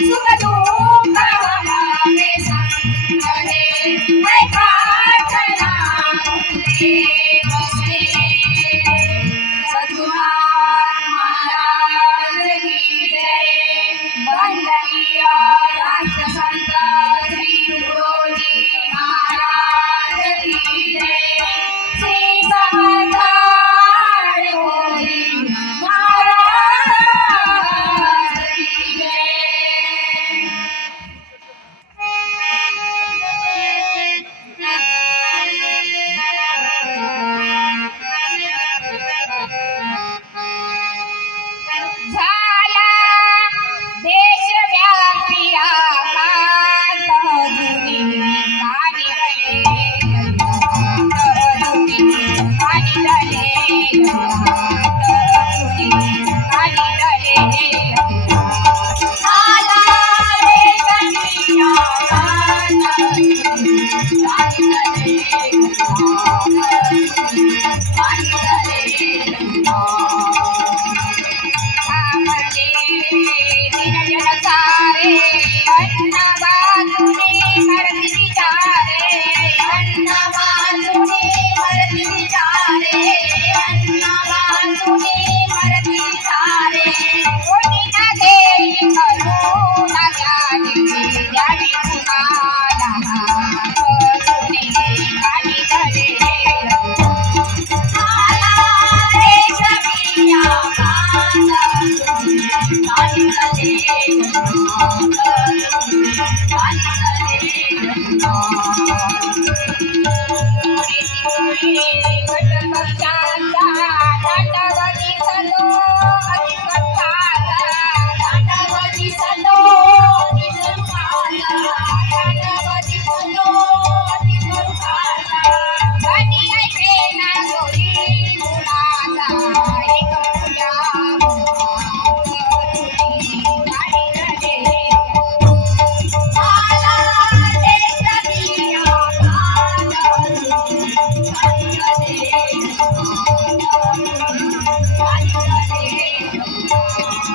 কিছু